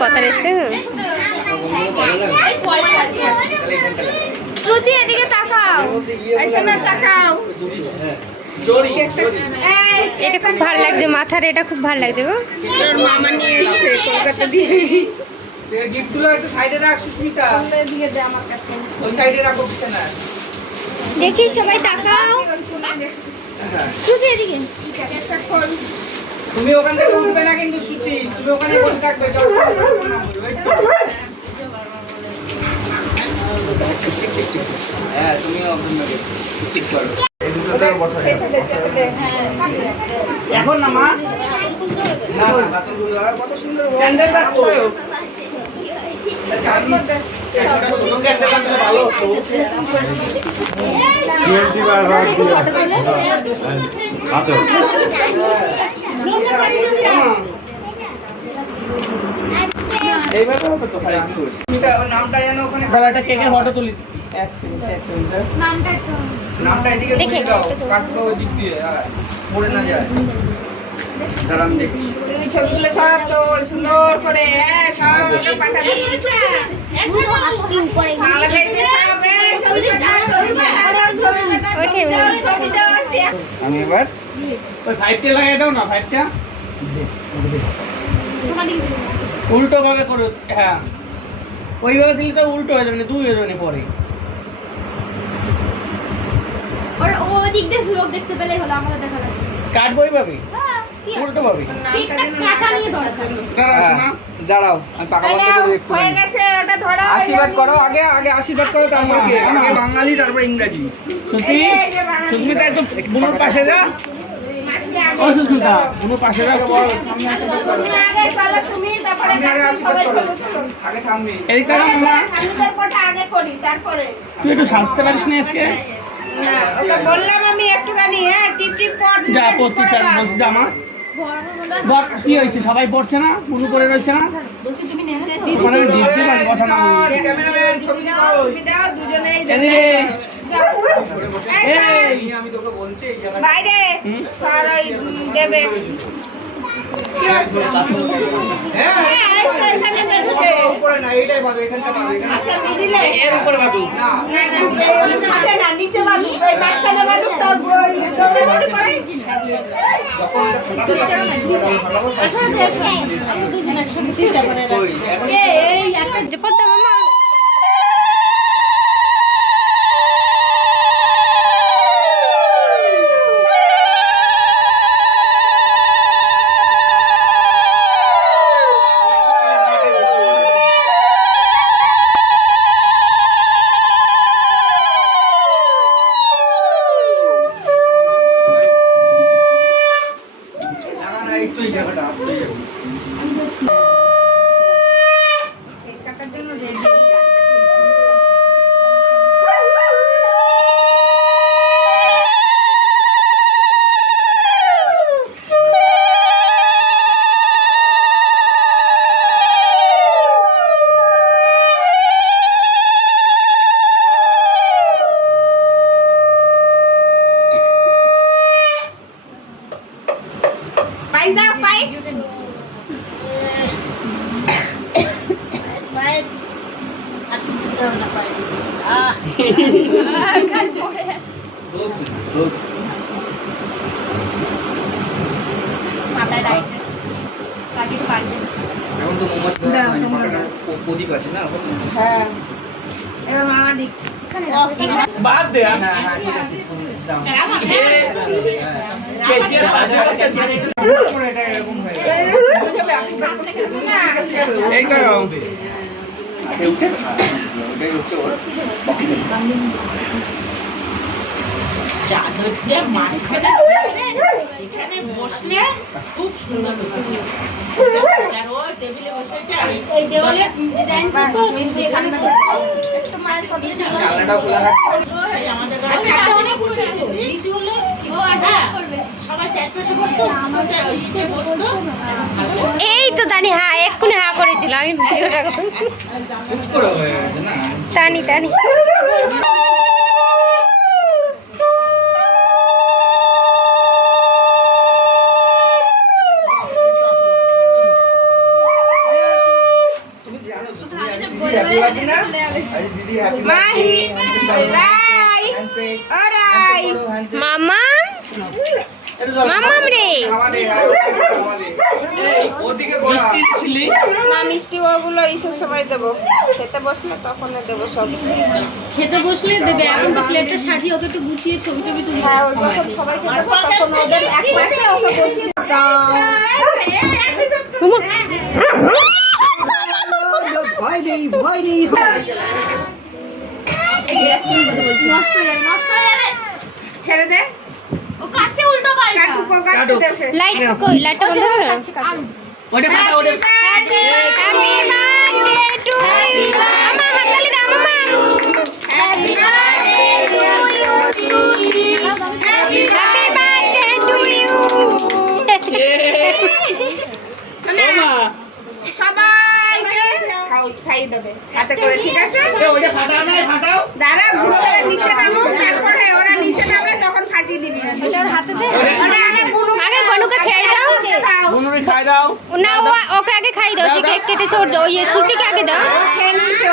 কথা শ্রুতি এদিকে তাকাও। তাকাও। এটা খুব ভালো লাগছে মাথার এটা খুব ভালো লাগছে গো। মামা নিয়ে এসেছে কলকাতা দিয়ে। গিফট একটু সাইডে রাখ সুস্মিতা ওই সাইডে রাখো বিছানা দেখি সবাই তাকাও হ্যাঁ। শ্রুতি এদিকে তুমি ওখান থেকে উঠবে না কিন্তু সুতি তুমি ওখানে বসে থাকবে। হ্যাঁ তুমিও ঠিক করো এখন না মা না না কত সুন্দর নামটা একটা কেকের ফটো তুলি এক সেকেন্ড এক সেকেন্ড নামটা এদিকে দাও। একটু। কাটবো ওই দিক দিয়ে পড়ে না যায়। দাঁড়া আমি দেখছি। তুই ছবিগুলো সব তোল সুন্দর করে হ্যাঁ সব। আমি এবার ওই ফাইভটা লাগাই দাও না ফাইভটা উল্টো ভাবে করো হ্যাঁ। ওইভাবে দিলে তো উল্টো হয়ে যাবে না দুই হয়ে যাবে পরে। ওর ও দিয়ে লোক দেখতে পেলেই হলো আমাকে দেখা লাগে কাটবো ওইভাবে হ্যাঁ, হ্যাঁ, দাঁড়াও আমি পাকা বন্ধ করে একটু হয়ে গেছে ওটা ধরো আশীর্বাদ করো আগে আগে আশীর্বাদ করো তারপরে কে আগে বাঙালি তারপরে ইংরাজি। সুস্মিতা একটু বুনুর পাশে যা। ও সুস্মিতা। বুনুর পাশে যা বল। তুই একটু সাজতে পারিস না আজকে? না ওকে বললাম আমি একটুখানি হ্যাঁ টিপ টিপ যা পড়তি জামা কি হয়েছে? সবাই পড়ছে না? বুনু করে রয়েছে না? কথা বাইরে। দেবে। যে পদ্মা মামা না না এই তো এই জায়গাটা আপনি টাকার জন্য ready। পাইস দাও, পাইস। মাথায় লাইট কাটি তো পারবে এখন তো প্রদীপ আছে না হ্যাঁ এবার মামা দিক বাদ দে এই তো আগে উঠে ওটাই হচ্ছে ওর চাদরটা মাঝখানে এখানে বসলে খুব সুন্দর টেবিলে বসে এই দেওয়ালে ডিজাইন করব এখানে এই তো তানি হা এক্ষুনি হা করেছিল। আমি ভিডিওটা তানি তানি। মিষ্টি না মিষ্টি ওগুলো দেবো। খেতে বসলে তখন দেবো সব। খেতে দেবে এখন তো প্লেটটা সাজিয়ে ওকে একটু গুছিয়ে ছবি হ্যাঁ, সবাই তখন ওদের এক পাশে ওকে বসিয়ে ছেড়ে দে। ও কাটছে উল্টো পাল্টা। কাটু কাটু দেখে। লাইট কই? লাইটটা বন্ধ করো ওটা ফাটা ওটা হ্যাপি বার্থডে টু ইউ আমা হাততালি দাও মামা happy birthday to you happy birthday to you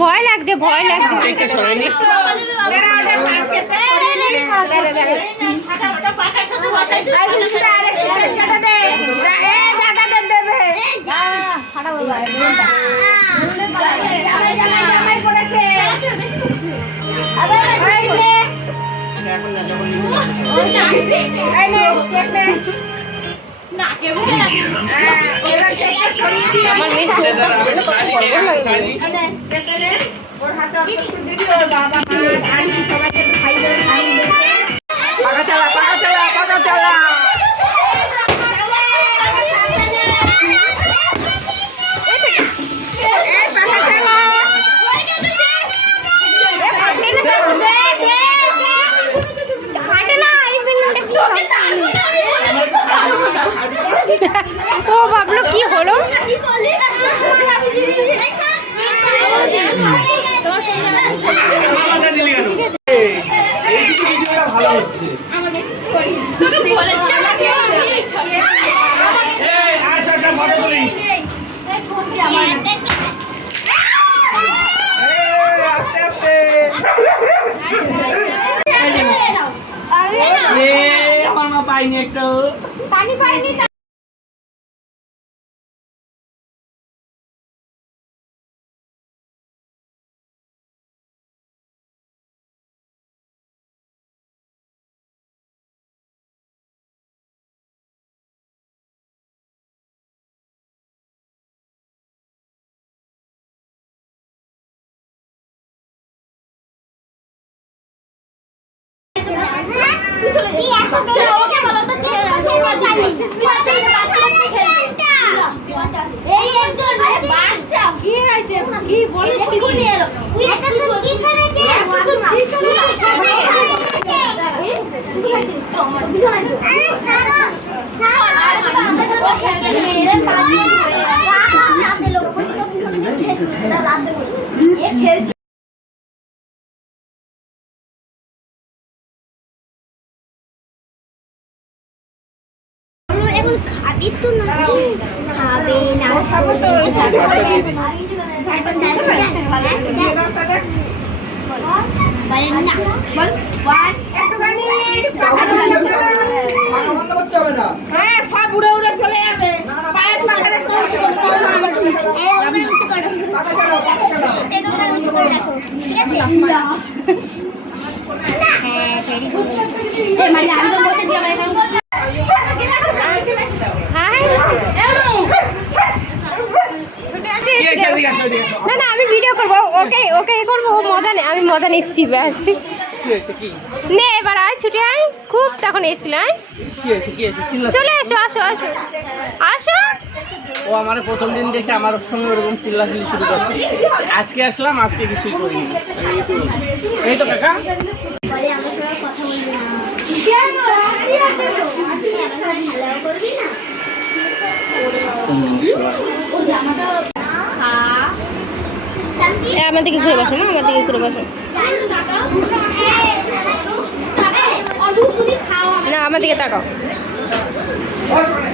ভয় লাগছে ভয় লাগছে। আবার আমার মেয়ের চোখটা সামনে কত গর্ব লাগে পাখা চালা পাইনি একটু। পানি পাইনি খেলছে খাবি তো না খাবে না। সব উড়ে উড়ে চলে যাবে পায়ের মারি আমি তো বসে দিয়ে না না আমি ভিডিও করব। ওকে ওকে করব ও মজা নেই আমি মজা নিচ্ছি ব্যাস। কি হয়েছে কি? নে এবার আয় ছুটি আয়। খুব তখন এসেছিল আয়। কি হয়েছে কি হয়েছে? চলে এসো আসো আসো। আসো। ও আমার প্রথম দিন দেখে আমার সঙ্গে এরকম চিল্লা চিল্লি শুরু করছে। আজকে আসলাম আজকে কিছুই করিনি। এই তো কাকা। কথা আমার না এ, আমার দিকে ঘুরে বসো মা আমার দিকে ঘুরে বসো। অলু তুমি খাও না আমার দিকে তাকাও।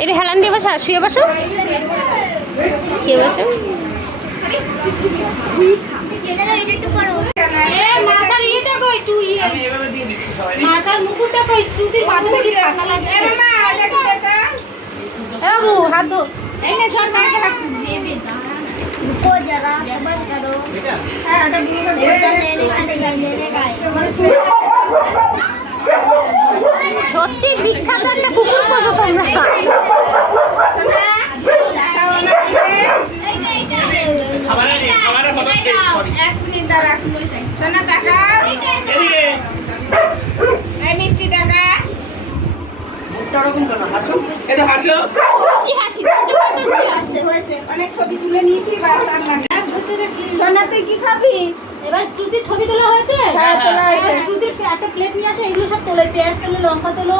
একটু হেলান দিয়ে বসো শুয়ে বসো। শুয়ে বসো। এটা একটু করো মাথার ইয়েটা কই তুই? আমি এভাবে দিয়ে দিচ্ছি মাথার মুকুটটা কই? শ্রুতির মাথাটা কি ফাঁকা লাগছে? এ মা এটা কি এটা এ বাবু হাত ধো। এই নে ধর মাকে হাত रुको जरा सबर करो হ্যাঁ এটা দিয়ে দে। बोतल लेने का नहीं लेने का है সত্যি বিখ্যাত একটা কুকুর পোষো তোমরা খাবারে নেই, খাবারে হঠাৎ খেয়ে, sorry। এক মিনিট দাঁড়া সোনা তাকাও এদিকে। ওরকম কেন? হাসো। একটু হাসো। কি হাসি জবরদস্তি হাসছে হয়েছে অনেক ছবি তুলে নিয়েছি বাস আর লাগবে সোনা তুই কি খাবি এবার শ্রুতির ছবি তোলা হয়েছে হ্যাঁ তোলা হয়েছে শ্রুতির একটা প্লেট নিয়ে আসো এগুলো সব তোলে পেঁয়াজ তোলো লঙ্কা তোলো